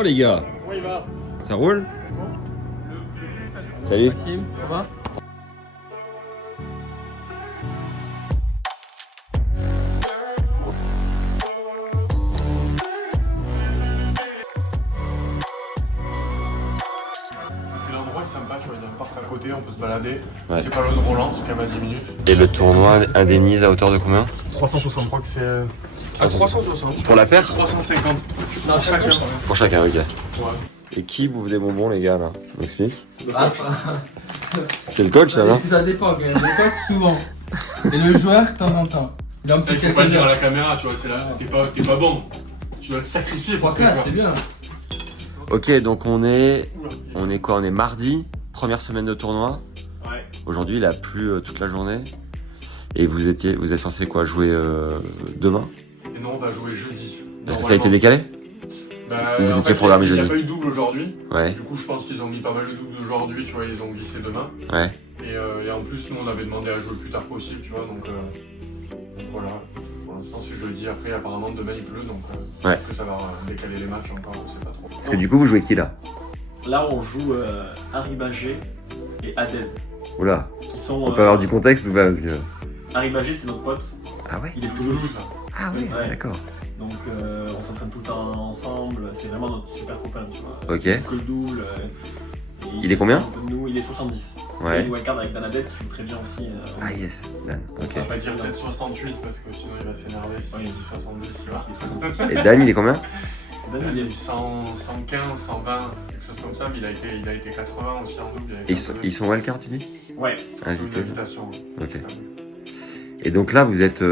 Oh les gars, Comment il va? ça roule? Salut. Maxime, ça va? L'endroit est sympa, tu vois, il y a un parc à côté, on peut se balader. Ouais. C'est pas loin de Roland, c'est quand même à 10 minutes. Et le tournoi indemnise à hauteur de combien? 360, je crois que c'est. À 360. Pour la paire? 350. Non, Pour chacun. Pour chacun, ok. Ouais. Et qui bouffe des bonbons les gars là? M'explique. Ah, C'est le coach ça non? ça dépend, quand même. Ça dépend souvent. Et le joueur, de temps en temps. Il a un Ça, il petit faut pas le dire à heures. la caméra, tu vois, c'est là, t'es pas bon. Tu dois te sacrifier pour tes 3-4, joueurs. c'est bien. Ok, donc on est quoi? On est mardi, première semaine de tournoi. Ouais. Aujourd'hui il a plu toute la journée. Et vous êtes censé quoi jouer demain? Et non, on va jouer jeudi. Parce que ça a été décalé? Bah, Ou vous en étiez fait, programmé il n'y jeudi? a pas eu de double aujourd'hui. Ouais, Du coup, je pense qu'ils ont mis pas mal de doubles aujourd'hui, tu vois, ils ont glissé demain. ouais. Et en plus, nous, on avait demandé à jouer le plus tard possible, tu vois, donc voilà. Pour l'instant, c'est jeudi. Après, apparemment, demain, il pleut, donc Ouais. peut-être que ça va décaler les matchs encore, on sait pas trop. Parce que du coup vous jouez qui là? Là, on joue Harry Bagé et Adel. Oula, Qui sont, on peut avoir du contexte ou pas parce que... Harry Bagé, c'est notre pote. Ah ouais? Il est de Toulouse, Toulouse. là. Ah ouais, Ouais. d'accord. Donc, on s'entraîne tout le temps ensemble. C'est vraiment notre super copain, tu vois. Ok. Il joue que le double. Et Il est combien? un peu de nous, il est 70. Ouais. Il joue wildcard avec Dan Adel qui joue très bien aussi. Ah yes, Dan, ok. On va pas dire peut-être 68 parce que sinon il va s'énerver si Ouais. il dit 70, tu vois. Et Dan il est combien? Dan, Il il a eu est 115, 120, quelque chose comme ça, mais il a été 80 aussi en double. Et ils sont wildcard tu dis? Ouais. Sur une Invités. invitation. Ok. Et donc là vous êtes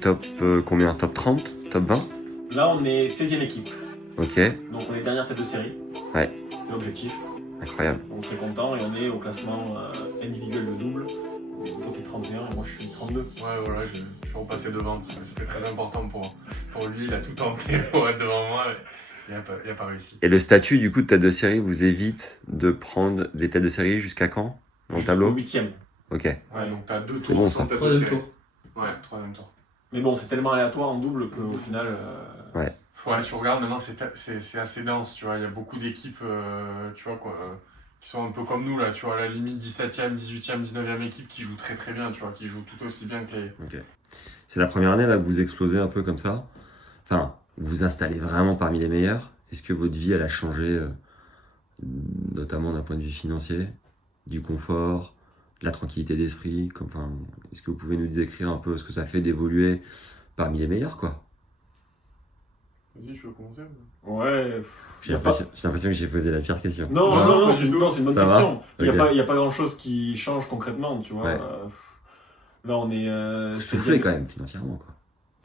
top combien? Top 30? Top 20? Là, on est 16e équipe. Ok, Donc, on est dernière tête de série. Ouais. C'était l'objectif. incroyable. Donc, très content. Et on est au classement individuel de double. Toi qui es 31 et moi je suis 32. Ouais, voilà, je suis repassé devant parce que c'était très important pour lui. Il a tout tenté pour être devant moi. Mais il a pas réussi. Et le statut du coup de tête de série vous évite de prendre des têtes de série jusqu'à quand? Dans le tableau? 8e. Ok. Ouais, donc t'as 2 C'est tours bon, sans ça. tête de Troisième série. tour. Ouais, troisième tour. Mais bon, c'est tellement aléatoire en double qu'au final. Ouais. Ouais, tu regardes maintenant, c'est assez dense, tu vois. Il y a beaucoup d'équipes, tu vois, quoi, qui sont un peu comme nous, là, tu vois, à la limite 17e, 18e, 19e équipe qui jouent très très bien, tu vois, qui jouent tout aussi bien que les. Ok. C'est la première année là que vous explosez un peu comme ça. Enfin, vous vous installez vraiment parmi les meilleurs. Est-ce que votre vie elle a changé, notamment d'un point de vue financier, du confort, de la tranquillité d'esprit? Enfin, est-ce que vous pouvez nous décrire un peu ce que ça fait d'évoluer parmi les meilleurs quoi? Vas-y, je veux commencer. Ouais. J'ai l'impression que j'ai posé la pire question. Non, Non, non, non, pas c'est du tout. une bonne Ça va question. Il Ok. n'y a pas grand-chose qui change concrètement, tu vois. Ouais. Là, on est. Vous soufflez quand même financièrement quoi.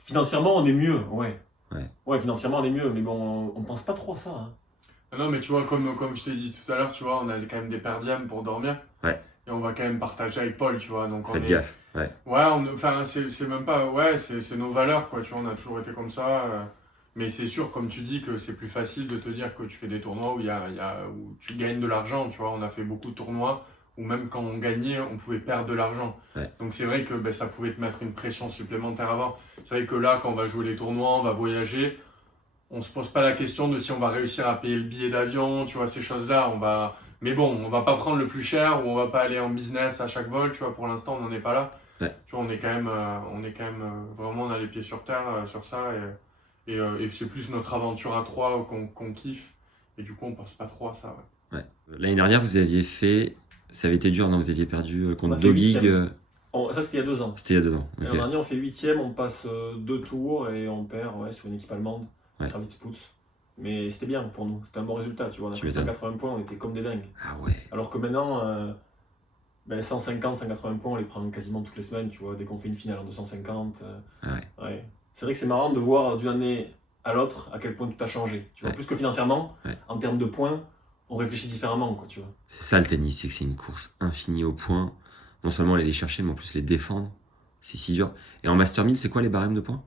Financièrement, on est mieux, ouais. Ouais. Ouais, financièrement, on est mieux, mais bon, on pense pas trop à ça. Hein. Ah non, mais tu vois, comme je t'ai dit tout à l'heure, tu vois, on a quand même des per diem pour dormir. Ouais. Et on va quand même partager avec Paul, tu vois. Donc Faites gaffe. Ouais. Ouais, enfin, c'est même pas. Ouais, c'est nos valeurs, quoi, tu vois, on a toujours été comme ça. Mais c'est sûr, comme tu dis, que c'est plus facile de te dire que tu fais des tournois où tu gagnes de l'argent, tu vois. On a fait beaucoup de tournois où même quand on gagnait, on pouvait perdre de l'argent. Ouais. Donc c'est vrai que ben, ça pouvait te mettre une pression supplémentaire avant. C'est vrai que là, quand on va jouer les tournois, on va voyager, on se pose pas la question de si on va réussir à payer le billet d'avion, tu vois, ces choses-là. Mais bon, on va pas prendre le plus cher ou on va pas aller en business à chaque vol, tu vois. Pour l'instant, on n'en est pas là. Ouais. Tu vois, on est quand même vraiment, on a les pieds sur terre sur ça. Et c'est plus notre aventure à trois qu'on kiffe. Et du coup, on pense pas trop à ça. Ouais. Ouais. L'année dernière, vous aviez fait. Ça avait été dur, non? Vous aviez perdu On contre a fait Dogig. huitième. Ça, c'était il y a 2 ans. C'était il y a 2 ans. L'an Ok. dernier, on fait 8e, on passe 2 tours et on perd sur une équipe allemande, Ouais. Kravitz Putz. Mais c'était bien pour nous, c'était un bon résultat, tu vois. On a Tu pris m'étonnes. 180 points, on était comme des dingues. Ah ouais. Alors que maintenant, 150, 180 points, on les prend quasiment toutes les semaines, tu vois. Dès qu'on fait une finale en 250. Ah ouais. Ouais. C'est vrai que c'est marrant de voir d'une année à l'autre à quel point tout a changé. Tu vois, Ouais. plus que financièrement, Ouais. en termes de points, on réfléchit différemment, quoi, tu vois. C'est ça le tennis, c'est que c'est une course infinie au point. Non seulement aller les chercher, mais en plus les défendre. C'est si dur. Et en Master 1000, c'est quoi les barèmes de points?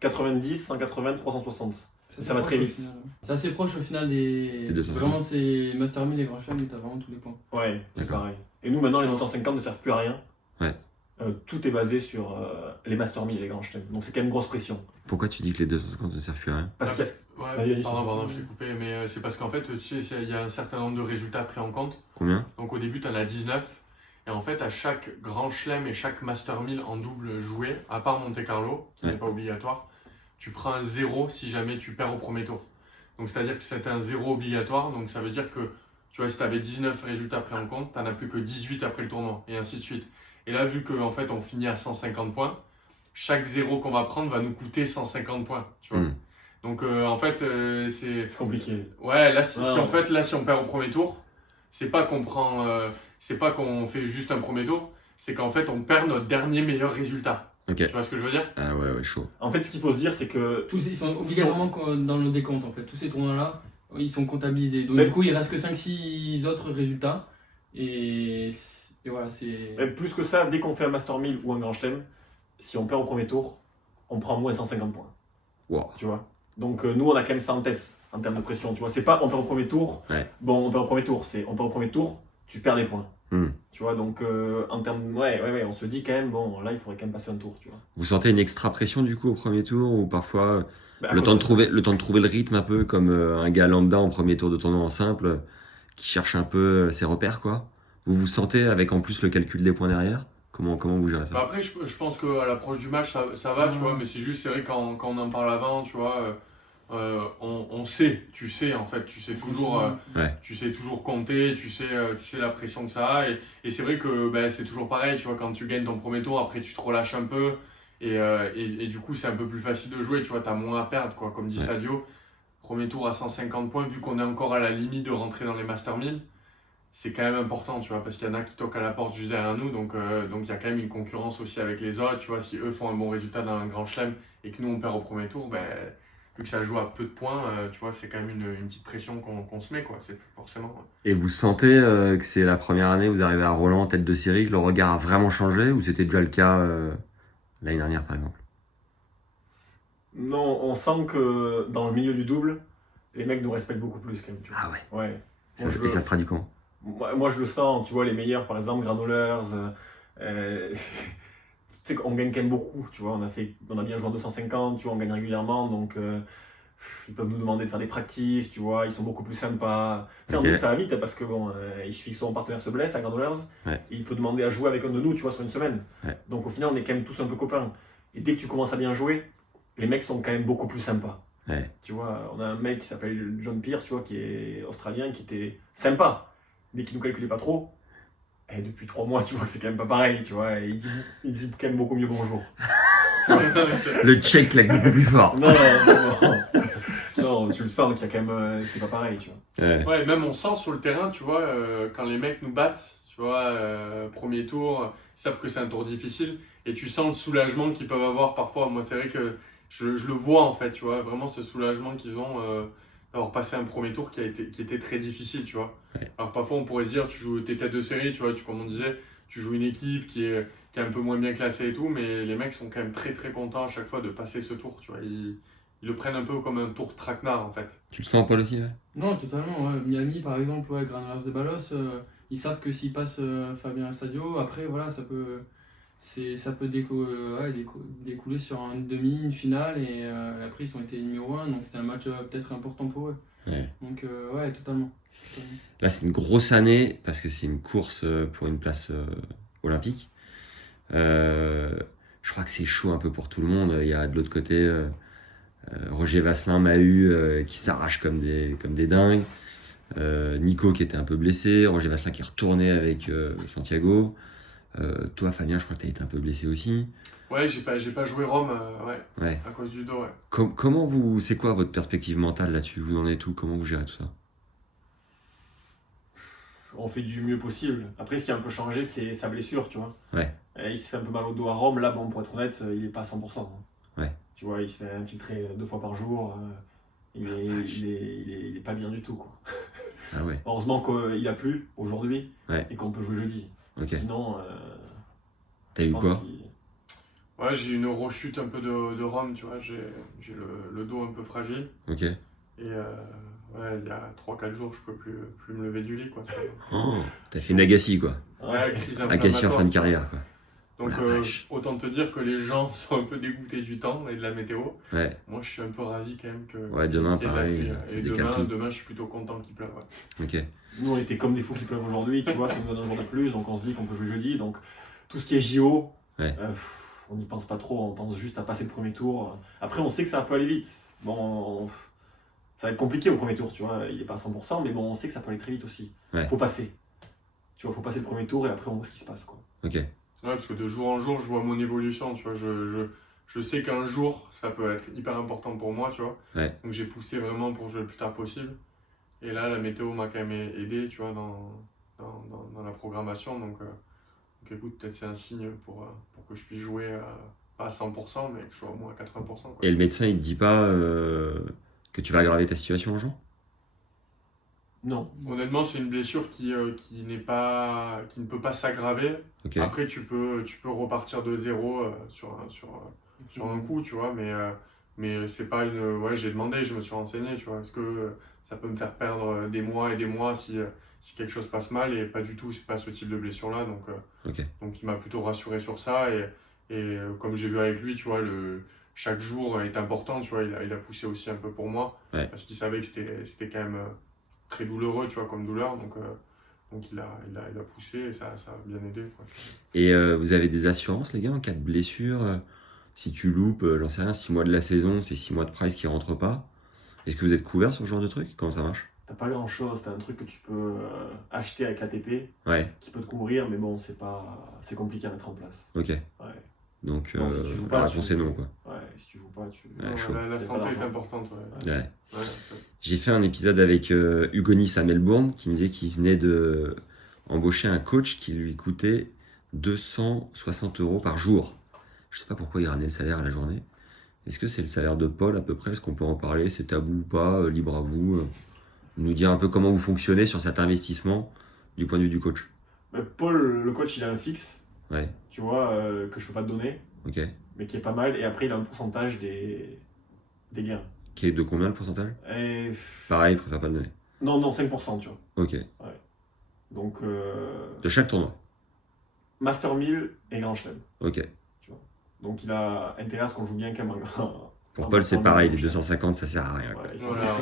90, 180, 360. Ça va très vite. C'est assez proche au final des. Des 250. Vraiment, c'est Master 1000 et Grand Chelem où t'as vraiment tous les points. Ouais, c'est D'accord. pareil. Et nous, maintenant, les 950 ne servent plus à rien. Ouais. tout est basé sur les Master 1000 et les grands chelems. Donc c'est quand même une grosse pression. Pourquoi tu dis que les 250 ne servent plus à rien? Parce que Ouais, Vas-y, vas-y, pardon, je t'ai coupé, mais c'est parce qu'en fait, tu sais, il y a un certain nombre de résultats pris en compte. Combien? Donc au début, tu en as 19. Et en fait, à chaque grand chelem et chaque Master 1000 en double joué, à part Monte Carlo, qui n'est pas obligatoire, tu prends un 0 si jamais tu perds au premier tour. Donc c'est-à-dire que c'est un 0 obligatoire. Donc ça veut dire que, tu vois, si tu avais 19 résultats pris en compte, tu n'en as plus que 18 après le tournoi, et ainsi de suite. Et là, vu qu'en fait, on finit à 150 points, chaque 0 qu'on va prendre va nous coûter 150 points. Tu vois. Donc en fait, c'est compliqué. Ouais, là, si Ouais. en fait, là, si on perd au premier tour, c'est pas qu'on prend, c'est pas qu'on fait juste un premier tour, c'est qu'en fait, on perd notre dernier meilleur résultat. Ok. Tu vois ce que je veux dire? Ah ouais, chaud. En fait, ce qu'il faut se dire, c'est que Tous, ils sont obligatoirement dans le décompte en fait. Tous ces tournois-là, ils sont comptabilisés. Donc Mais- du coup, il reste que 5-6 autres résultats. Et voilà, c'est. même plus que ça, dès qu'on fait un Master 1000 ou un grand chelem, si on perd au premier tour, on prend moins 150 points. Wow. Tu vois. Donc nous, on a quand même ça en tête en termes de pression. Tu vois, c'est pas on perd au premier tour. Ouais. Bon, on perd au premier tour. C'est on perd au premier tour, tu perds des points. Tu vois, donc en termes, ouais, on se dit quand même, bon, là, il faudrait quand même passer un tour, tu vois. Vous sentez une extra pression du coup au premier tour ou parfois Bah, le temps de trouver le rythme un peu comme un gars lambda en premier tour de tournoi en simple qui cherche un peu ses repères quoi. Vous vous sentez avec en plus le calcul des points derrière? Comment vous gérez Bah ça? après, je pense qu'à l'approche du match, ça va, tu vois, mais c'est juste, c'est vrai, quand on en parle avant, tu vois, on sait, tu sais, en fait, tu sais toujours, tu sais toujours compter, tu sais la pression que ça a, et c'est vrai que ben, c'est toujours pareil, tu vois, quand tu gagnes ton premier tour, après tu te relâches un peu, et du coup, c'est un peu plus facile de jouer, tu vois, t'as moins à perdre, quoi, comme dit Sadio, premier tour à 150 points, vu qu'on est encore à la limite de rentrer dans les Master 1000, c'est quand même important, tu vois, parce qu'il y en a qui toquent à la porte juste derrière nous, donc il y a quand même une concurrence aussi avec les autres, tu vois, si eux font un bon résultat dans un grand chelem et que nous on perd au premier tour, ben, vu que ça joue à peu de points, tu vois, c'est quand même une petite pression qu'on se met, quoi, c'est forcément. Et vous sentez que c'est la première année, vous arrivez à Roland en tête de série, que le regard a vraiment changé ou c'était déjà le cas l'année dernière par exemple? Non, on sent que dans le milieu du double, les mecs nous respectent beaucoup plus quand même, tu vois. Ah ouais. Ouais. Et ça se traduit comment? Moi, je le sens, tu vois, les meilleurs, par exemple, Granollers, tu sais qu'on gagne quand même beaucoup, tu vois, on a bien joué en 250, tu vois, on gagne régulièrement, donc ils peuvent nous demander de faire des practices, tu vois, ils sont beaucoup plus sympas. Tu sais, en Ok. double, ça va vite, hein, parce que bon, il suffit que son partenaire se blesse à Granollers, Ouais. et il peut demander à jouer avec un de nous, tu vois, sur une semaine. Ouais. Donc au final, on est quand même tous un peu copains. Et dès que tu commences à bien jouer, les mecs sont quand même beaucoup plus sympas. Ouais. Tu vois, on a un mec qui s'appelle John Pierce, tu vois, qui est australien, qui était sympa, dès qu'il nous calculait pas trop. Et depuis 3 mois, tu vois, c'est quand même pas pareil, tu vois, et il dit quand même beaucoup mieux bonjour. Le check claque beaucoup plus fort. Non, tu le sens qu'il y a quand même, c'est pas pareil, tu vois. Ouais. Ouais, même on sent sur le terrain, tu vois, quand les mecs nous battent, tu vois, premier tour, ils savent que c'est un tour difficile, et tu sens le soulagement qu'ils peuvent avoir parfois. Moi, c'est vrai que je le vois, en fait, tu vois, vraiment ce soulagement qu'ils ont d'avoir passé un premier tour qui était très difficile, tu vois. Ouais. Alors parfois, on pourrait se dire, tu joues tes têtes de série, tu vois, comme on disait, tu joues une équipe qui est un peu moins bien classée et tout, mais les mecs sont quand même très très contents à chaque fois de passer ce tour, tu vois. Ils le prennent un peu comme un tour traquenard, en fait. Tu le sens Paul aussi, ouais? Non, totalement. Ouais. Miami, par exemple, ouais, Granollers et Balos, ils savent que s'ils passent Fabien Stadio, après, voilà, ça peut découler sur une demi, une finale, et après, ils ont été numéro 1, donc c'était un match peut-être important pour eux. Ouais. Donc, ouais, totalement. Là, c'est une grosse année parce que c'est une course pour une place olympique. Je crois que c'est chaud un peu pour tout le monde. Il y a de l'autre côté Roger Vasselin, Mahut qui s'arrachent comme des dingues. Nico qui était un peu blessé. Roger Vasselin qui est retourné avec Santiago. Toi, Fabien, je crois que tu as été un peu blessé aussi. Ouais, j'ai pas joué Rome, Ouais. à cause du dos, ouais. Comment c'est quoi votre perspective mentale là-dessus? Vous en êtes où? Comment vous gérez tout ça? On fait du mieux possible. Après, ce qui a un peu changé, c'est sa blessure, tu vois. Ouais. Il s'est fait un peu mal au dos à Rome. Là, bon, pour être honnête, il est pas à 100%. Hein. Ouais. Tu vois, il se fait infiltrer 2 fois par jour. Il est pas bien du tout, quoi. Ah ouais. Heureusement qu'il a plu aujourd'hui Ouais. et qu'on peut jouer jeudi. Ok. Sinon, T'as je eu pense quoi? Ouais, j'ai eu une rechute un peu de Rome, tu vois, j'ai le dos un peu fragile. Ok. Et ouais, il y a 3-4 jours, je peux plus me lever du lit, quoi. Tu vois. Oh, t'as fait une Agassi quoi. Ouais, crise Agassi en fin de inflammatoire. carrière quoi. Donc Oh la vache. autant te dire que les gens sont un peu dégoûtés du temps et de la météo. Ouais, Moi, je suis un peu ravi quand même que Ouais, demain, qu'il y ait de la pareil, pluie. ça Et décale tout. demain, je suis plutôt content qu'il pleuve. Ouais. ok. Nous, on était comme des fous qui pleuvent aujourd'hui, tu vois, ça nous donne un jour de plus, donc on se dit qu'on peut jouer jeudi. Donc tout ce qui est JO, Ouais. on n'y pense pas trop, on pense juste à passer le premier tour. Après, on sait que ça peut aller vite. Bon, ça va être compliqué au premier tour, tu vois, il est pas à 100%, mais bon, on sait que ça peut aller très vite aussi. Ouais. Faut passer. Tu vois, faut passer le premier tour et après on voit ce qui se passe, quoi. Ok. Ouais, parce que de jour en jour, je vois mon évolution, tu vois. Je sais qu'un jour, ça peut être hyper important pour moi, tu vois. Ouais. Donc j'ai poussé vraiment pour jouer le plus tard possible. Et là, la météo m'a quand même aidé, tu vois, dans la programmation. Donc écoute, peut-être c'est un signe pour que je puisse jouer pas à 100%, mais que je sois au moins à 80%, quoi. Et le médecin, il te dit pas que tu vas aggraver ta situation en jouant? Non. Honnêtement, c'est une blessure qui ne peut pas s'aggraver. Ok. Après, tu peux repartir de zéro sur un coup, tu vois, mais c'est pas une... Ouais, j'ai demandé, je me suis renseigné, tu vois, est-ce que ça peut me faire perdre des mois et des mois si quelque chose passe mal, et pas du tout, c'est pas ce type de blessure-là, Ok. donc il m'a plutôt rassuré sur ça, et comme j'ai vu avec lui, tu vois, chaque jour est important, tu vois, il a poussé aussi un peu pour moi, Ouais. parce qu'il savait que c'était quand même très douloureux, tu vois, comme douleur, donc il a poussé, et ça a bien aidé, quoi. Et vous avez des assurances, les gars, en cas de blessure? Si tu loupes, j'en sais rien, 6 mois de la saison, c'est 6 mois de price qui rentrent pas. Est-ce que vous êtes couvert sur ce genre de truc? Comment ça marche? T'as pas grand chose, t'as un truc que tu peux acheter avec l'ATP Ouais, qui peut te couvrir, mais bon, c'est compliqué à mettre en place. ok. Ouais, Donc, Non, si tu joues la pas, réponse est non, quoi. ouais, si tu joues pas, tu. Ouais, Non, chaud. la C'est santé pas est l'argent. importante, ouais. Ouais. Ouais, J'ai fait un épisode avec Hugo Nice à Melbourne qui me disait qu'il venait de embaucher un coach qui lui coûtait 260 € par jour. Je sais pas pourquoi il ramenait le salaire à la journée. Est-ce que c'est le salaire de Paul à peu près? Est-ce qu'on peut en parler? C'est tabou ou pas? Libre à vous. Nous dire un peu comment vous fonctionnez sur cet investissement du point de vue du coach. Mais Paul, le coach, il a un fixe, Ouais, tu vois, que je peux pas te donner, ok. mais qui est pas mal, et après il a un pourcentage des gains. Qui est de combien le pourcentage? Et... Pareil, il préfère pas le donner. Non, 5%, tu vois. Ok. Donc, De chaque tournoi. Master 1000 et Grand Chelem. Ok. Donc il a intérêt à ce qu'on joue bien quand même. Pour Paul, c'est pareil, les 250, ça sert à rien, quoi. Ouais, Voilà,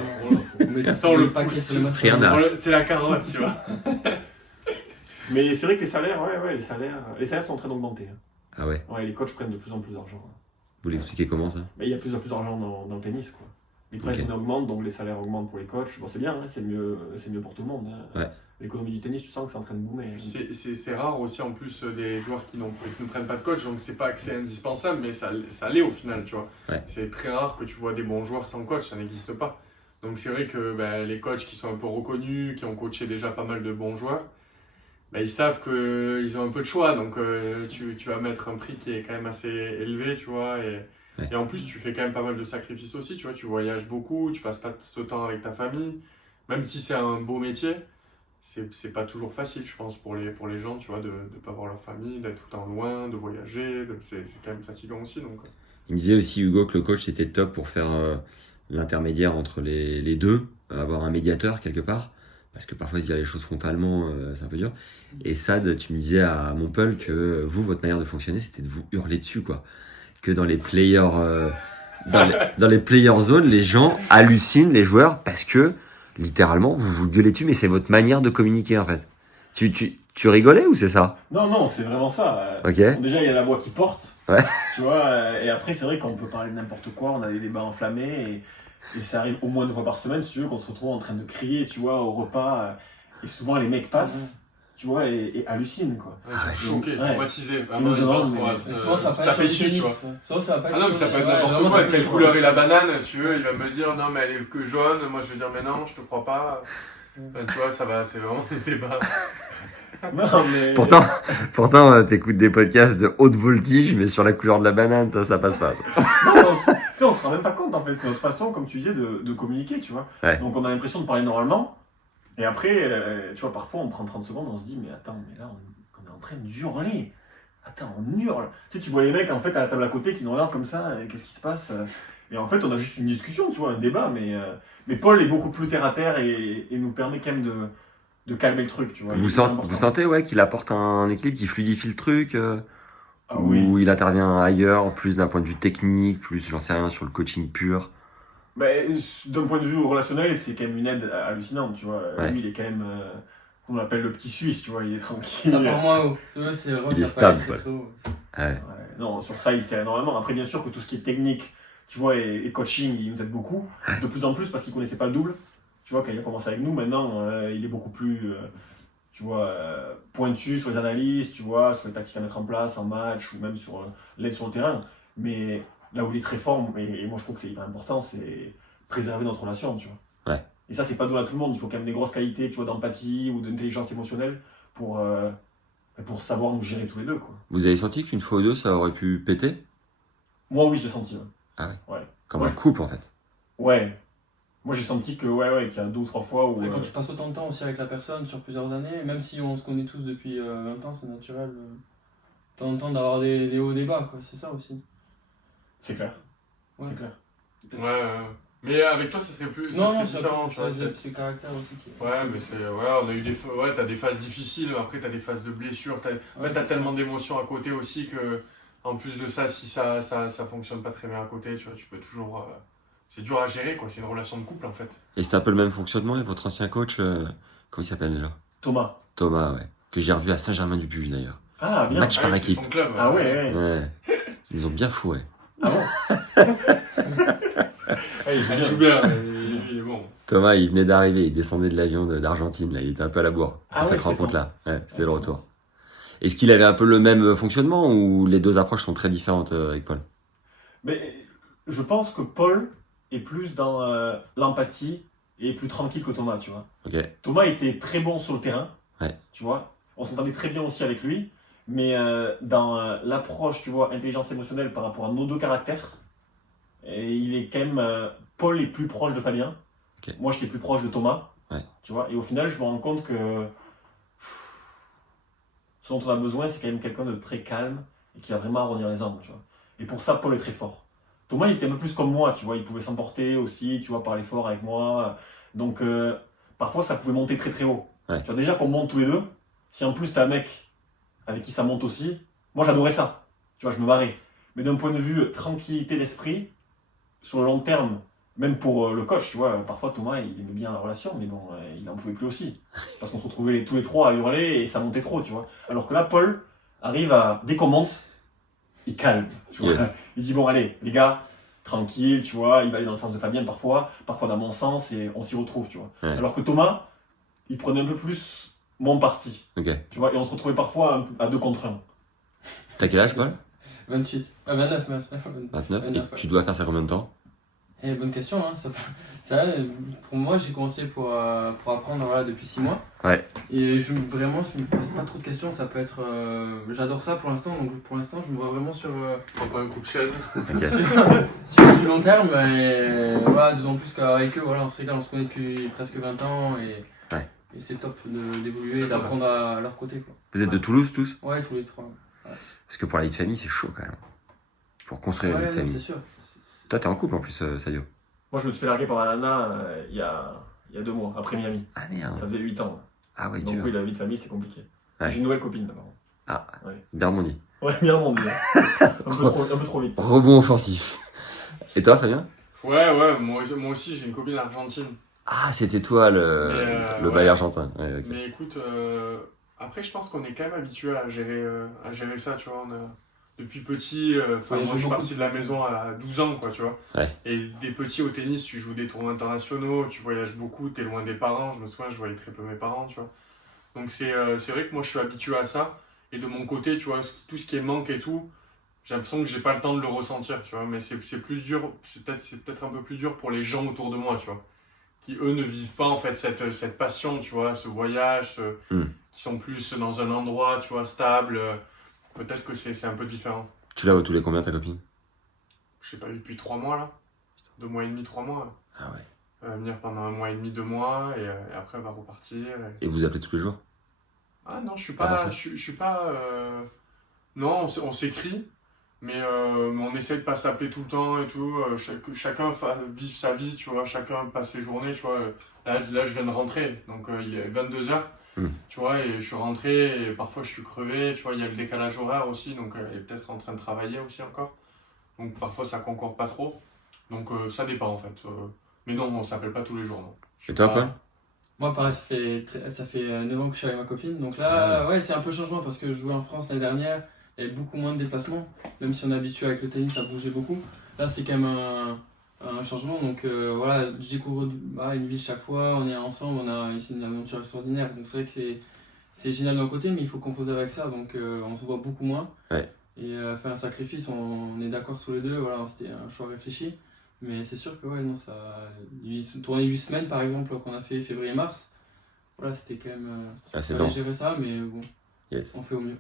On met Ça, on le paquet pousse. sur le match. Rien à- c'est la carotte, tu vois. Mais c'est vrai que les salaires, les salaires sont en train d'augmenter. Hein. Ah ouais. Ouais, les coachs prennent de plus en plus d'argent. Hein. Vous l'expliquez comment ça? Mais il y a plus en plus d'argent dans le tennis, quoi. Les prices Ok. augmentent, donc les salaires augmentent pour les coachs. Bon, c'est bien, hein, c'est mieux pour tout le monde. Hein. Ouais. L'économie du tennis, tu sens que c'est en train de boomer. Hein. C'est rare aussi en plus des joueurs qui ne prennent pas de coach, donc c'est pas que c'est indispensable, mais ça l'est au final, tu vois. Ouais. C'est très rare que tu vois des bons joueurs sans coach, ça n'existe pas. Donc c'est vrai que les coachs qui sont un peu reconnus, qui ont coaché déjà pas mal de bons joueurs, ils savent qu'ils ont un peu de choix, donc tu vas mettre un prix qui est quand même assez élevé, tu vois, et en plus tu fais quand même pas mal de sacrifices aussi, tu vois, tu voyages beaucoup, tu passes pas ce temps avec ta famille, même si c'est un beau métier, c'est pas toujours facile, je pense, pour les gens, tu vois, de pas voir leur famille, d'être tout le temps loin, de voyager, c'est quand même fatigant aussi, donc... Il me disait aussi, Hugo, que le coach c'était top pour faire l'intermédiaire entre les deux, avoir un médiateur quelque part, parce que parfois se dire les choses frontalement, c'est un peu dur. Et Sad, tu me disais à Montpellier que vous, votre manière de fonctionner, c'était de vous hurler dessus, quoi. Que dans les players, dans les player zones, les gens hallucinent, les joueurs, parce que littéralement, vous vous gueulez dessus, mais c'est votre manière de communiquer en fait. Tu rigolais ou c'est ça? Non, c'est vraiment ça. Ok. Déjà, il y a la voix qui porte. Ouais. Tu vois, et après, c'est vrai qu'on peut parler de n'importe quoi, on a des débats enflammés, et ça arrive au moins 2 fois par semaine, si tu veux, qu'on se retrouve en train de crier, tu vois, au repas, et souvent les mecs passent, tu vois, et hallucinent, quoi. Ouais, ils sont choqués, Ouais. traumatisés. Ils nous demandent, Ils pensent qu'on va mais Souvent, ça se va pas taper être sur dessus, le tu vois. tennis. Souvent, ça va pas Ah non, mais ça peut être n'importe vraiment, quoi, ça peut quelle être couleur est la banane, tu veux, il va me dire non mais elle est que jaune, moi je vais dire mais non, je te crois pas. Enfin, tu vois, c'est vraiment des débats. Non, mais... Pourtant, t'écoutes des podcasts de haute voltige, mais sur la couleur de la banane, ça passe pas. Ça. Non, tu sais, on se rend même pas compte, en fait, c'est notre façon, comme tu disais, de communiquer, tu vois. Ouais. Donc on a l'impression de parler normalement, et après, tu vois, parfois on prend 30 secondes, on se dit, mais attends, mais là, on est en train d'hurler. Attends, on hurle. Tu sais, tu vois les mecs, en fait, à la table à côté, qui nous regardent comme ça, qu'est-ce qui se passe? Et en fait, on a juste une discussion, tu vois, un débat, mais Paul est beaucoup plus terre à terre et nous permet quand même de calmer le truc, tu vois. Vous C'est important. sentez qu'il apporte un équilibre, qu'il fluidifie le truc Ah Ou oui. il intervient ailleurs, plus d'un point de vue technique, plus j'en sais rien sur le coaching pur. D'un point de vue relationnel, c'est quand même une aide hallucinante, tu vois. Ouais. Lui, il est quand même, on l'appelle le petit Suisse, tu vois, il est Ça tranquille. part moins haut. C'est vrai Il que est ça peut aller stable, très quoi. très haut. Ouais. Ouais, non, sur ça, il sert énormément. Après, bien sûr que tout ce qui est technique, tu vois, et coaching, il nous aide beaucoup. De plus en plus parce qu'il connaissait pas le double. Tu vois, quand il a commencé avec nous, maintenant, il est beaucoup plus, tu vois, pointu sur les analyses, tu vois, sur les tactiques à mettre en place en match ou même sur l'aide sur le terrain. Mais là où il est très fort, et moi je trouve que c'est hyper important, c'est préserver notre relation, tu vois. Ouais. Et ça, c'est pas donné à tout le monde. Il faut quand même des grosses qualités, tu vois, d'empathie ou d'intelligence émotionnelle pour savoir nous gérer tous les deux, quoi. Vous avez senti qu'une fois ou deux, ça aurait pu péter? Moi, oui, je l'ai senti. Ouais. Ah ouais. Ouais. Comme Moi, un couple, en fait. Ouais. Moi, j'ai senti que, qu'il y a 2 ou 3 fois où. Après, quand tu passes autant de temps aussi avec la personne sur plusieurs années, même si on se connaît tous depuis 20 ans, c'est naturel de temps en temps d'avoir des hauts et des bas, quoi. C'est ça aussi. C'est clair. Ouais. C'est clair. Ouais, mais avec toi, ça serait différent, tu vois. c'est le caractère aussi qui est. Ouais, mais on a eu t'as des phases difficiles, après t'as des phases de blessures, t'as tellement d'émotions à côté aussi que, en plus de ça, si ça fonctionne pas très bien à côté, tu vois, tu peux toujours, c'est dur à gérer, quoi, c'est une relation de couple, en fait. Et c'était un peu le même fonctionnement, et votre ancien coach, comment il s'appelle déjà? Thomas. Thomas, ouais. Que j'ai revu à Saint-Germain-du-Puy, d'ailleurs. Ah, bien. Match par c'est équipe. son club. Ah ouais. Ouais. Ils ont bien fourré. Ah bon. Ah, il Il joue joue bien. bien, il est bon. Thomas, il venait d'arriver, il descendait de l'avion d'Argentine, là. Il était un peu à la bourre pour Ah ouais, cette c'était rencontre-là. Ouais, c'était Ah, le c'est retour. Est-ce qu'il avait un peu le même fonctionnement ou les deux approches sont très différentes avec Paul? Mais je pense que Paul est plus dans l'empathie et plus tranquille que Thomas, tu vois. Ok. Thomas était très bon sur le terrain, Ouais. tu vois. On s'entendait très bien aussi avec lui, mais dans l'approche, tu vois, intelligence émotionnelle par rapport à nos deux caractères, et il est quand même. Paul est plus proche de Fabien. Ok. Moi, j'étais plus proche de Thomas. Ouais. Tu vois. Et au final, je me rends compte que ce dont on a besoin, c'est quand même quelqu'un de très calme et qui va vraiment arrondir les angles, tu vois. Et pour ça, Paul est très fort. Thomas, il était un peu plus comme moi, tu vois. Il pouvait s'emporter aussi, tu vois, parler fort avec moi. Donc, parfois, ça pouvait monter très très haut. Ouais. Tu vois, déjà qu'on monte tous les deux, si en plus t'as un mec avec qui ça monte aussi, moi j'adorais ça. Tu vois, je me barrais. Mais d'un point de vue tranquillité d'esprit, sur le long terme, même pour le coach, tu vois, parfois Thomas, il aimait bien la relation, mais bon, il en pouvait plus aussi. Parce qu'on se retrouvait tous les trois à hurler et ça montait trop, tu vois. Alors que là, Paul arrive à, dès qu'on monte, il calme. Tu vois. Yes. Il dit, bon, allez, les gars, tranquille, tu vois, il va aller dans le sens de Fabien parfois dans mon sens, et on s'y retrouve, tu vois. Ouais. Alors que Thomas, il prenait un peu plus mon parti, Ok. tu vois, et on se retrouvait parfois à 2 contre 1. T'as quel âge, Paul? 28. Ah, 29, 29. Et 29, ouais. tu dois faire ça combien de temps? Eh, bonne question, hein. Pour moi, j'ai commencé pour apprendre voilà, depuis 6 mois. Ouais. Et je me pose pas trop de questions. Ça peut être. J'adore ça pour l'instant, donc pour l'instant, je me vois vraiment sur, Prends pas un coup de chaise. Ok. sur du long terme. Et voilà, d'autant plus qu'avec eux, voilà, on se régale, on se connaît depuis presque 20 ans. Et, Ouais. et c'est top d'évoluer et C'est top. d'apprendre à leur côté, quoi. Vous êtes de Toulouse tous? Ouais, tous les trois. Parce que pour la vie de famille, c'est chaud quand même. Pour construire une Ouais, vie de non, c'est famille. sûr. Toi, t'es en couple en plus, Sadio. Moi, je me suis fait larguer par la nana il y a 2 mois, après Miami. Ah merde. Ça faisait 8 ans. Ah ouais, Donc dur. oui, la vie de famille, c'est compliqué. Ouais. J'ai une nouvelle copine, d'abord. Ah, Ouais. Bermondi. Ouais, bien mon Dieu. un peu trop vite. Rebond offensif. Et toi, Fabien? Ouais, moi aussi, j'ai une copine argentine. Ah, c'était toi le Mais, bail ouais. argentin. Ouais, ok. Mais écoute, après, je pense qu'on est quand même habitué à gérer ça, tu vois. Depuis petit, Ouais, moi je je suis joue parti beaucoup. de la maison à 12 ans, quoi, tu vois. Ouais. Et des petits au tennis, tu joues des tournois internationaux, tu voyages beaucoup, t'es loin des parents. Je me souviens, je voyais très peu mes parents, tu vois. Donc c'est vrai que moi je suis habitué à ça. Et de mon côté, tu vois, tout ce qui est manque et tout, j'ai l'impression que j'ai pas le temps de le ressentir, tu vois. Mais c'est plus dur, c'est peut-être un peu plus dur pour les gens autour de moi, tu vois. Qui eux ne vivent pas en fait cette passion, tu vois, ce voyage, qui sont plus dans un endroit, tu vois, stable. Peut-être que c'est un peu différent. Tu la vois tous les combien, ta copine? Je sais pas, depuis 3 mois là. 2 mois et demi, 3 mois. Ah ouais. Elle va venir pendant 1 mois et demi, 2 mois, et après elle va repartir. Et vous appelez tous les jours? Ah non, je suis Ah, pas. ça. Je suis pas. Non, on s'écrit, mais on essaie de pas s'appeler tout le temps et tout. Chacun vive sa vie, tu vois, chacun passe ses journées, tu vois. Là, je viens de rentrer, donc il est 22h. Tu vois, et je suis rentré et parfois je suis crevé. Tu vois, il y a le décalage horaire aussi, donc elle est peut-être en train de travailler aussi encore. Donc parfois ça concorde pas trop. Donc ça dépend en fait. Mais non, on s'appelle pas tous les jours. Non. Je Et suis toi, pas- Paul? Moi, pareil, ça fait 9 ans que je suis avec ma copine. Donc là, ouais, c'est un peu changement parce que je jouais en France l'année dernière. Il y avait beaucoup moins de déplacements. Même si on est habitué avec le tennis, ça bougeait beaucoup. Là, c'est quand même un changement. Donc voilà, je découvre une ville chaque fois. On est ensemble. On a ici une aventure extraordinaire. Donc c'est vrai que c'est génial d'un côté, mais il faut composer avec ça. Donc on se voit beaucoup moins. Ouais. Et faire un sacrifice, on est d'accord tous les deux. Voilà, c'était un choix réfléchi. Mais c'est sûr que ouais, non, ça. Tourner 8 semaines par exemple qu'on a fait février-mars, voilà, c'était quand même. C'est fallait dense. gérer ça, mais bon, Yes. on fait au mieux.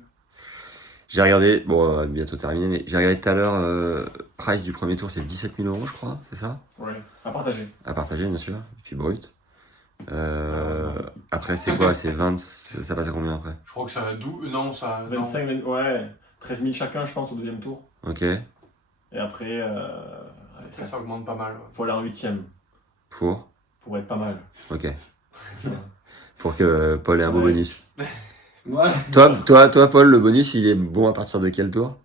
J'ai regardé, bon, bientôt terminé, mais j'ai regardé tout à l'heure, price du premier tour, c'est 17 000 euros, je crois, c'est ça? Ouais, à partager. À partager, bien sûr, et puis brut. Après, c'est quoi? C'est 20, ça passe à combien après? Je crois que ça va d'où? Non, ça. non. 25, ouais, 13 000 chacun, je pense, au deuxième tour. Ok. Et après, Ça augmente pas mal. Ouais. faut aller en 8e Pour? pour être pas mal. Ok. Tu vois. Pour que Paul ait un beau Ouais. bonus. Ouais, Toi, Paul, le bonus, il est bon à partir de quel tour?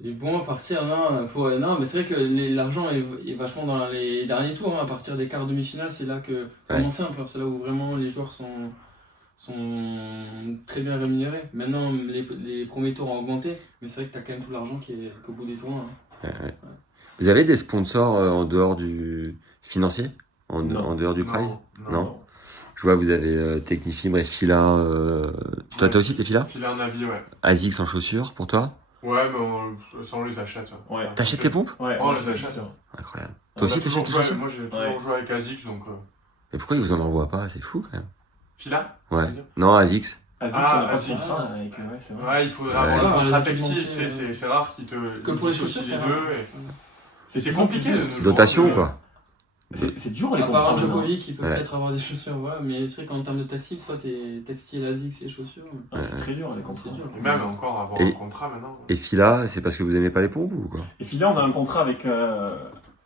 il est bon à partir, non, mais c'est vrai que l'argent est vachement dans les derniers tours, hein, à partir des quarts demi-finales, c'est là que. Comment simple, hein, c'est là où vraiment les joueurs sont très bien rémunérés. Maintenant, les premiers tours ont augmenté, mais c'est vrai que tu as quand même tout l'argent qui est qu'au bout des tours. Hein. Vous avez des sponsors en dehors du financier? En Non. dehors du prize? Non. Non. Je vois, vous avez Technifibre et Fila. Toi, aussi, t'es Fila? Filer un habit, ouais. Asics en chaussures, pour toi? Ouais, mais ça, on les achète. Ouais. Enfin, T'achètes tes pompes? Ouais, Oh, moi, je c'est l'achète. juste, Incroyable. On Toi a aussi, toujours t'achètes tes joué- chaussures? Moi, j'ai toujours Ouais. joué avec ASICS, donc. Mais pourquoi ils vous en envoient pas? C'est fou, quand même. Fila? Ouais. Non, Asics. Asics, Ah, on n'a pas de Asics. contrat avec, ouais, c'est vrai. Ouais, il faudrait Ouais. avoir Ouais, un contrat les textile, équipementiers, tu sais, ouais. c'est rare qu'ils te. Que pour les dissocient chaussures, c'est les rare. deux. C'est compliqué de nos jours. Dotation de- ou quoi? C'est dur les À contrats. part maintenant. Djokovic qui peut Ouais. peut-être avoir des chaussures, voilà, mais c'est vrai qu'en termes de textile, soit t'es textile, ASICS et chaussures. Ah, c'est très dur les contrats. C'est dur. Et même encore avoir Et- un contrat maintenant. Et Fila, c'est parce que vous aimez pas les pompes ou quoi? Et puis là, on a un contrat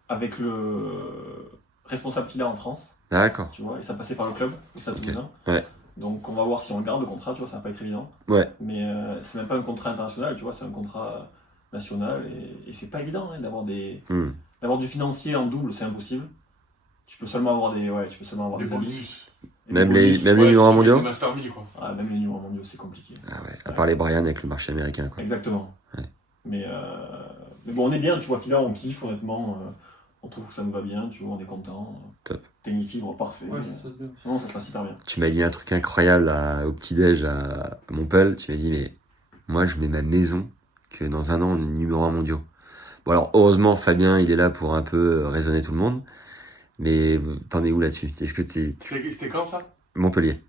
avec le responsable FILA en France, D'accord. tu vois, et ça passait par le club, le Stade Ok. Toulousain. Ouais. Donc on va voir si on le garde le contrat, tu vois, ça va pas être évident. Ouais. Mais c'est même pas un contrat international, tu vois, c'est un contrat national et c'est pas évident hein, d'avoir du financier en double, c'est impossible. Tu peux seulement avoir des Les habits. bonus. Et Même des les- bonus. même Ouais, numéros si tu fais mondiaux des Master 1000, quoi. Ah, même les numéros mondiaux, c'est compliqué. Ah ouais, à part les Brian avec le marché américain, quoi. Exactement. Ouais. Mais bon, on est bien, tu vois, Fila, on kiffe, honnêtement. On trouve que ça nous va bien, tu vois, on est content. Top. Technifibre, parfait. Ouais, ça se passe bien. Non, ça se passe hyper bien. Tu m'as dit un truc incroyable au petit-déj à Montpellier. Tu m'as dit, mais moi, je mets ma maison que dans un an, on est numéro 1 mondiaux. Bon, alors, heureusement, Fabien, il est là pour un peu raisonner tout le monde. Mais t'en es où là-dessus? Est-ce que t'es C'était quand ça? Montpellier?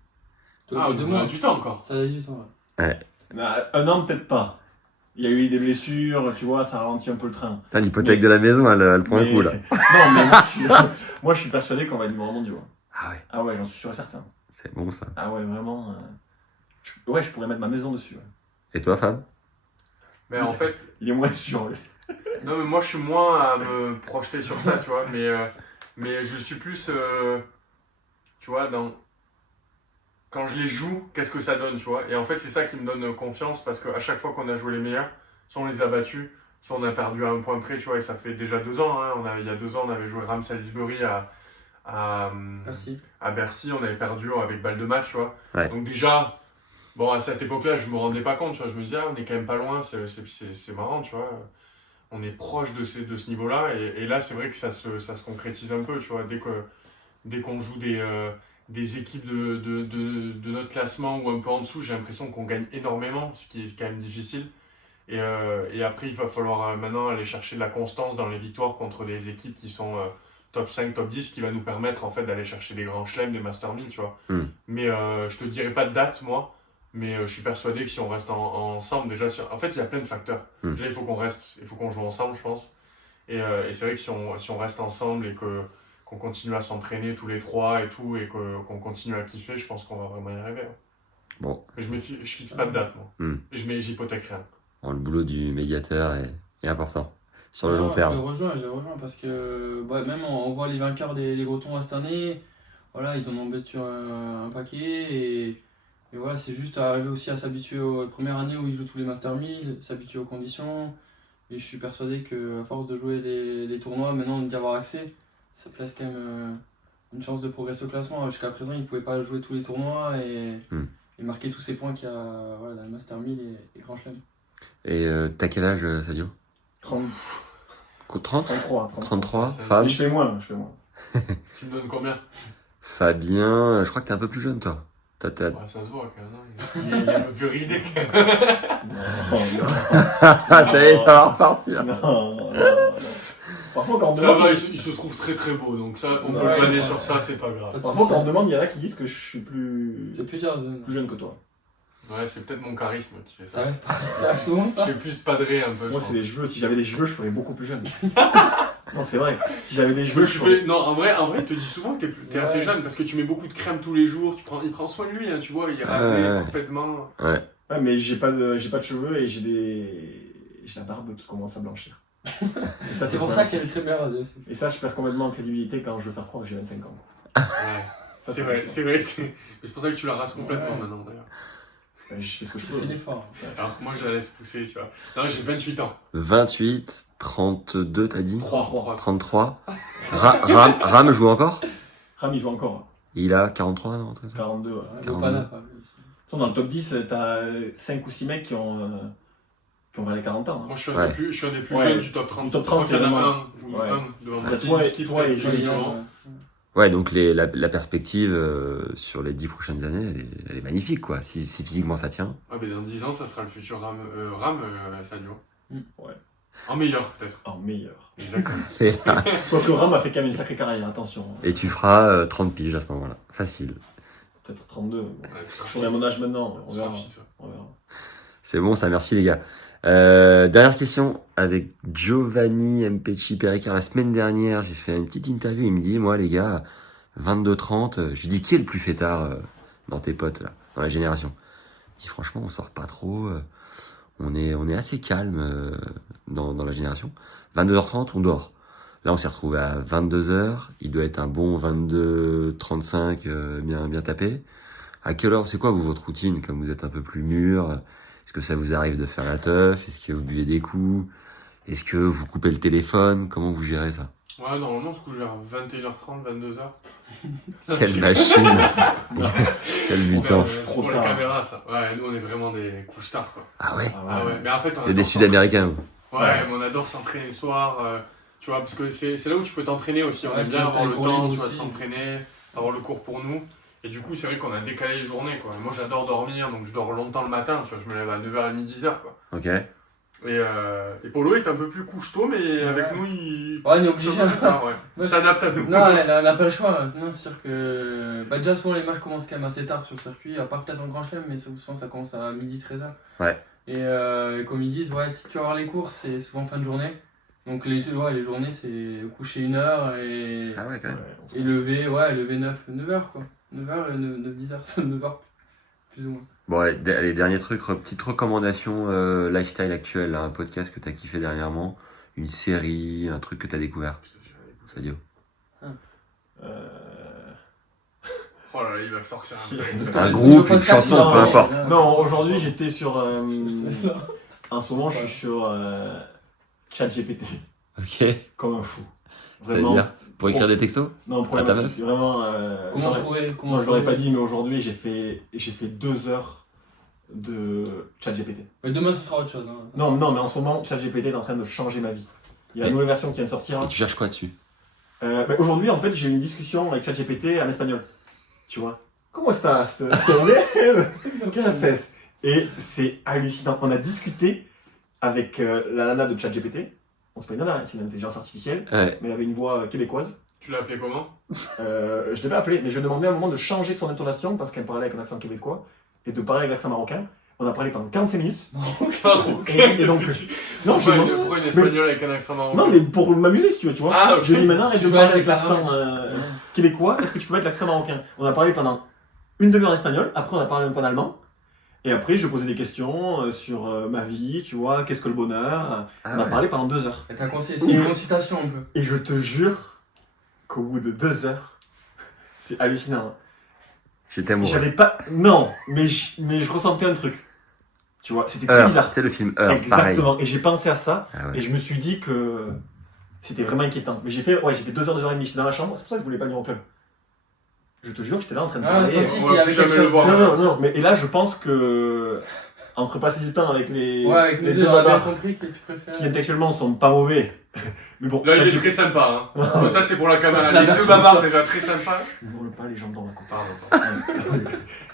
Ah, Deux on mois. a du temps encore. Ça a du temps, ouais. Mais, un an, peut-être pas. Il y a eu des blessures, tu vois, ça ralentit un peu le train. Putain, l'hypothèque de la maison, elle prend un Mais- coup, là. Non, mais moi, je suis persuadé qu'on va être numéro 1 mondial. Ah ouais, Ah ouais, j'en suis sûr et certain. c'est bon, ça. Ah ouais, vraiment. Ouais, je pourrais mettre ma maison dessus. Ouais. Et toi, Fab? Mais en fait, Il est moins sûr. lui. non, mais moi je suis moins à me projeter sur ça, tu vois. Mais je suis plus, tu vois, quand je les joue, qu'est-ce que ça donne, tu vois. Et en fait, c'est ça qui me donne confiance parce qu'à chaque fois qu'on a joué les meilleurs, soit on les a battus, soit on a perdu à un point près, tu vois. Et ça fait déjà 2 ans. Hein. Il y a 2 ans, on avait joué Rams Salisbury Merci. à Bercy, on avait perdu avec balle de match, tu vois. Ouais. Donc déjà, bon, à cette époque-là, je me rendais pas compte, tu vois. Je me disais, ah, on est quand même pas loin, c'est marrant, tu vois. On est proche de ce niveau-là. Et là, c'est vrai que ça se concrétise un peu, tu vois. Dès qu'on joue des équipes de notre classement ou un peu en dessous, j'ai l'impression qu'on gagne énormément, ce qui est quand même difficile. Et après, il va falloir maintenant aller chercher de la constance dans les victoires contre des équipes qui sont top 5, top 10, qui va nous permettre en fait d'aller chercher des grands chelems, des Master 1000, tu vois. Mais je te dirai pas de date, moi, mais je suis persuadé que si on reste ensemble, déjà, en fait, il y a plein de facteurs. Déjà, il faut qu'on joue ensemble, je pense. Et c'est vrai que si on reste ensemble et qu'on continue à s'entraîner tous les trois et tout, et qu'on continue à kiffer, je pense qu'on va vraiment y arriver. Ouais. Bon. Mais je fixe pas de date, moi. Et j'hypothèque rien. Bon, le boulot du médiateur est important. Sur le long Je terme. le rejoins parce que même on voit les vainqueurs des gros tournois cette année, voilà, ils en ont battu un paquet et Et voilà, c'est juste arriver aussi à s'habituer aux premières années où il joue tous les Master 1000, s'habituer aux conditions. Et je suis persuadé qu'à force de jouer les tournois, maintenant d'y avoir accès, ça te laisse quand même une chance de progresser au classement. Jusqu'à présent, il ne pouvait pas jouer tous les tournois et marquer tous ces points qu'il y a voilà, dans le Master 1000 et Grand Chelem. Et t'as quel âge, Sadio? 30, 30 33. 33. Et Fab? je fais moins. Tu me donnes combien? Fabien, je crois que t'es un peu plus jeune, toi. Ouais, ça se voit quand même, non, il est un peu plus ridé quand même. Ah, ça y est, ça va repartir. Non. Parfois, quand on me Ça demande, va, il se trouve très très beau, donc ça, on peut Ouais, le banner ouais. sur ça, c'est pas grave. parfois, quand on me demande, il y en a qui disent que je suis plus C'est plus dur de. jeune que toi. Ouais, c'est peut-être mon charisme qui fait Ça ça. arrive pas. Ça arrive souvent Je ça. suis plus padré un peu. Moi, je c'est des cheveux. Si j'avais des cheveux, je ferais beaucoup plus jeune. Non, c'est vrai. Si j'avais des pense. cheveux, Tu je ferais. fais- Non, en vrai, il te dit souvent que t'es assez jeune parce que tu mets beaucoup de crème tous les jours, il prend soin de lui, hein, tu vois, il est râpé Ouais. complètement. Ouais. Ouais, mais j'ai pas de cheveux et j'ai la barbe qui commence à blanchir. Et ça, C'est pour ça qu'il y a le très bien rasé aussi. Et ça, je perds complètement en crédibilité quand je veux faire croire que j'ai 25 ans. Ouais. Ça, C'est vrai, c'est vrai, mais c'est pour ça que tu la rases complètement Ouais. maintenant d'ailleurs. Je fais ce que je Tu peux. fais l'effort. Alors que moi je la laisse pousser, tu vois. Non, j'ai 28 ans. 28, 32, t'as dit? 3. 33. Ram joue encore? Ram, il joue encore. Il a 43, non? un truc comme ça 42. Ouais. Ouais, 42. Opana, pas lui aussi. Dans le top 10, t'as 5 ou 6 mecs qui ont vers les 40 ans. Moi je suis un Ouais. des plus Ouais. jeunes du top 30. Du top 30, Je crois qu'il y en a c'est un ou Ouais. un devant moi. Ouais, C'est toi du et- ski, toi et peut-être plus Julien, souvent. Ouais, donc la perspective sur les 10 prochaines années, elle est magnifique, quoi. Si physiquement ça tient. Ah, mais dans 10 ans, ça sera le futur Ram Sadio. Ouais. En meilleur, peut-être. En meilleur. Exactement. Et, là, Quoique Ram a fait quand même une sacrée carrière, attention. et tu feras 30 piges à ce moment-là. Facile. Peut-être 32. Bon. Ouais, Je suis à mon âge maintenant, on On verra. s'en fiche, ça. On verra. C'est bon, ça, merci les gars. Dernière question avec Giovanni Mpecci Perricard. La semaine dernière, j'ai fait une petite interview. Il me dit, moi les gars, 22-30, je lui dis, qui est le plus fêtard dans tes potes, là, dans la génération? Il dit, franchement, on sort pas trop. On est assez calme dans la génération. 22h30, on dort. Là, on s'est retrouvé à 22h. Il doit être un bon 22h35 bien tapé. À quelle heure, c'est quoi votre routine comme vous êtes un peu plus mûr? Est-ce que ça vous arrive de faire la teuf? Est-ce que vous buvez des coups? Est-ce que vous coupez le téléphone? Comment vous gérez ça? Ouais, normalement, on se couche vers 21h30, 22h. Quelle machine! Quel mutant! Trop pour les tard. caméras, ça. Ouais, nous, on est vraiment des couches tard, quoi. Ah ouais? Ah ouais, mais en fait, on Il y a des adore Sud-Américains. vous. Ouais, mais on adore s'entraîner le soir, tu vois, parce que c'est là où tu peux t'entraîner aussi. On Ouais, aime bien faut avoir le t'aller temps, courir tu vois, de aussi. s'entraîner, avoir le cours pour nous. Et du coup, c'est vrai qu'on a décalé les journées, quoi. Moi, j'adore dormir, donc je dors longtemps le matin, tu vois, je me lève à 9h30, 10h, quoi. Ok? Et Polo est un peu plus couche-tôt, mais avec nous, il. Ouais, il est couche obligé un un peu peu. tard, ouais. Il Ouais. s'adapte à nous. Non, elle a pas le choix. Sinon, c'est sûr que. Bah, déjà, souvent les matchs commencent quand même assez tard sur le circuit, à part peut-être en Grand Chelem, mais souvent ça commence à midi 13h. Ouais. Et comme ils disent, ouais, si tu vas voir les courses, c'est souvent fin de journée. Donc les journées, c'est coucher 1h et, Ah ouais, quand même. Ouais, et lever 9h quoi. 9h et 9-10h, c'est 9h plus ou moins. Bon, allez, dernier truc, petite recommandation lifestyle actuel, là, un podcast que t'as kiffé dernièrement, une série, un truc que t'as découvert. Sadio. Oh là là, il va sortir Si. un peu. Un Le groupe, une podcast, chanson, non, peu mais- importe. Non, aujourd'hui j'étais sur. En ce moment, je suis sur ChatGPT, Ok. comme un fou. Vraiment. C'est-à-dire, pour écrire des textos? Non, À ta problématique. Vraiment. Comment trouver Moi, je l'aurais pas dit, mais aujourd'hui, j'ai fait 2 heures de ChatGPT. Mais demain, ce sera autre chose. Hein. Non, mais en ce moment, ChatGPT est en train de changer ma vie. Il y a la Et- nouvelle version qui vient de sortir. Et tu cherches quoi dessus? Aujourd'hui, en fait, j'ai eu une discussion avec ChatGPT en espagnol. Tu vois? Comment estás? ¿Qué haces? Et c'est hallucinant. On a discuté avec la nana de ChatGPT. Bon, c'est pas une nana, c'est une intelligence artificielle, Ouais. mais elle avait une voix québécoise. Tu l'as appelé comment? Je devais appeler, mais je demandais à un moment de changer son intonation parce qu'elle parlait avec un accent québécois et de parler avec l'accent marocain. On a parlé pendant 45 minutes. Et donc, non, je demande- Pourquoi une espagnole avec un accent marocain? Non, mais pour m'amuser, si tu veux, tu vois. Ah, ok. Je dis maintenant, arrête Tu de joues parler avec avec l'accent québécois, est-ce que tu peux mettre l'accent marocain? On a parlé pendant une demi-heure en espagnol, après on a parlé un peu en allemand, et après je posais des questions sur ma vie, tu vois, qu'est-ce que le bonheur. On a parlé pendant 2 heures. Et t'as conseillé, c'est une concitation un peu. Et je te jure qu'au bout de 2 heures, c'est hallucinant. J'étais amoureux. J'avais pas. Non, mais je ressentais un truc. Tu vois, c'était très bizarre. Tu sais, le film Heure, pareil. Exactement. Et j'ai pensé à ça. Ah ouais. Et je me suis dit que c'était vraiment inquiétant. Mais j'ai fait 2 heures, 2h30. J'étais dans la chambre. C'est pour ça que je voulais pas venir au club. Je te jure, j'étais là en train de Ah, parler. senti on qu'il y va avait plus quelque jamais le chose. voir. Non. Mais et là, je pense que entre passer du temps avec les, Ouais, avec les nous deux deux, on a bien bavards compris que tu préfères. qui intellectuellement sont pas mauvais. Mais bon, Là, il est j'ai- très sympa. Hein. Ouais. Ça, c'est pour la C'est caméra. la Les deux version bavards, soft. déjà très sympas. Je ne pas les jambes dans la coupe.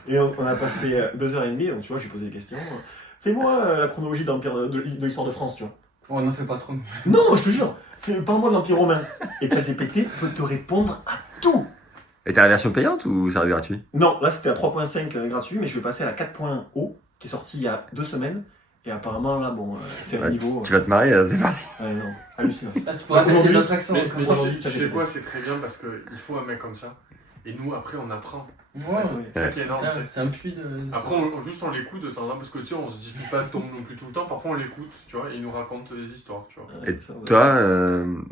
Et on a passé 2h30, donc tu vois, j'ai posé des questions. Fais-moi la chronologie de l'histoire de France, tu vois. On n'en fait pas trop. Non, je te jure, parle-moi de l'Empire romain. Et ChatGPT peut te répondre à tout. Et t'as la version payante ou ça reste gratuit? Non, là c'était à 3.5 gratuit, mais je vais passer à la 4.0 qui est sortie il y a 2 semaines. Et apparemment, là, bon, c'est un Ouais, niveau. Tu vas te marier, c'est parti. Ouais, non, hallucinant. Là, tu pourras tester Aujourd'hui, d'autres accents. Mais comme tu aujourd'hui, sais- t'as tu sais des- quoi, c'est très bien parce qu'il faut un mec comme ça. Et nous, après, on apprend. Ouais, C'est ça qui est énorme. tu sais. c'est un puits de. Après, juste on l'écoute de temps en temps parce que tu sais, on se dispute pas non plus tout le temps. Parfois, on l'écoute, tu vois, et il nous raconte des histoires, tu vois. Et toi,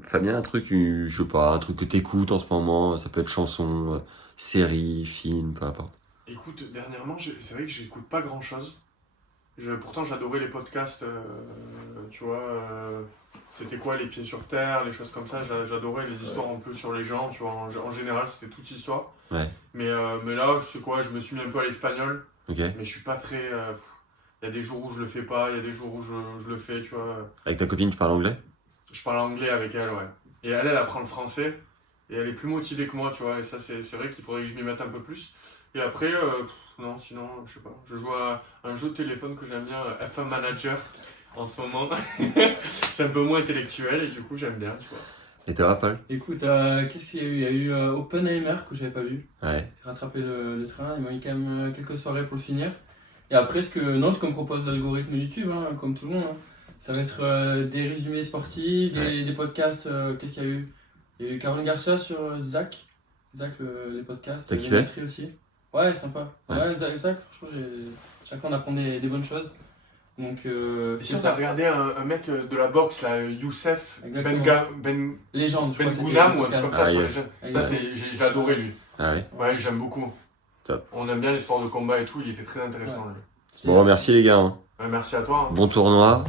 Fabien, un truc, je sais pas, un truc que t'écoutes en ce moment, ça peut être chanson, série, film, peu importe. Écoute, dernièrement, c'est vrai que j'écoute pas grand chose. Pourtant, j'adorais les podcasts, tu vois. C'était quoi, les pieds sur terre, les choses comme ça. J'adorais les histoires un peu sur les gens, tu vois. En général, c'était toute histoire. Ouais. Mais là, je sais quoi, je me suis mis un peu à l'espagnol. Ok. Mais je suis pas très. Il y a des jours où je le fais pas, il y a des jours où je le fais, tu vois. Avec ta copine, tu parles anglais? Je parle anglais avec elle, ouais. Et elle apprend le français. Et elle est plus motivée que moi, tu vois. Et ça, c'est vrai qu'il faudrait que je m'y mette un peu plus. Et après, non, sinon, je sais pas. Je joue à un jeu de téléphone que j'aime bien, F1 Manager, en ce moment. C'est un peu moins intellectuel et du coup, j'aime bien, tu vois. Et toi, Paul? Écoute, qu'est-ce qu'il y a eu? Il y a eu Oppenheimer que j'avais pas vu. Ouais. J'ai rattrapé le train, il m'a mis quand même quelques soirées pour le finir. Et après, ce que me propose l'algorithme YouTube, hein, comme tout le monde, hein, ça va être des résumés sportifs, des podcasts. Qu'est-ce qu'il y a eu? Il y a eu Caroline Garcia sur Zach, les podcasts. T'as Il y kiffé? avait Nasri aussi. Ouais, sympa. Ouais. Ouais, Zach, franchement, chacun on apprend des bonnes choses. Donc, T'es sûr, t'as regardé un mec de la boxe, là, Youssef Exactement. Légende, je crois que c'était Gounam le ou un truc comme podcast. ça. Ah, sur yes. les jeunes. Ça, je l'ai adoré, lui. Ah ouais. Ouais, j'aime beaucoup. Top. On aime bien les sports de combat et tout, il était très intéressant, Ouais. lui. Bon, merci les gars. Hein. Ouais, merci à toi. Hein. Bon tournoi.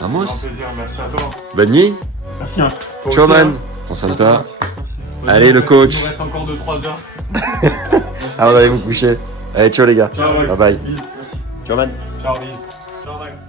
Vamos. Grand plaisir, merci à toi. Bonne nuit. Merci. Hein. Toi Ciao aussi, man. hein. Prends soin de toi. Bonne Allez, nuit, le coach. Il nous reste encore 2-3 heures. Ah, on allez vous coucher. Allez, ciao les gars. Ciao, Bye bye. Bisous, merci. Ciao man. Ciao, bisous. Ciao, Max.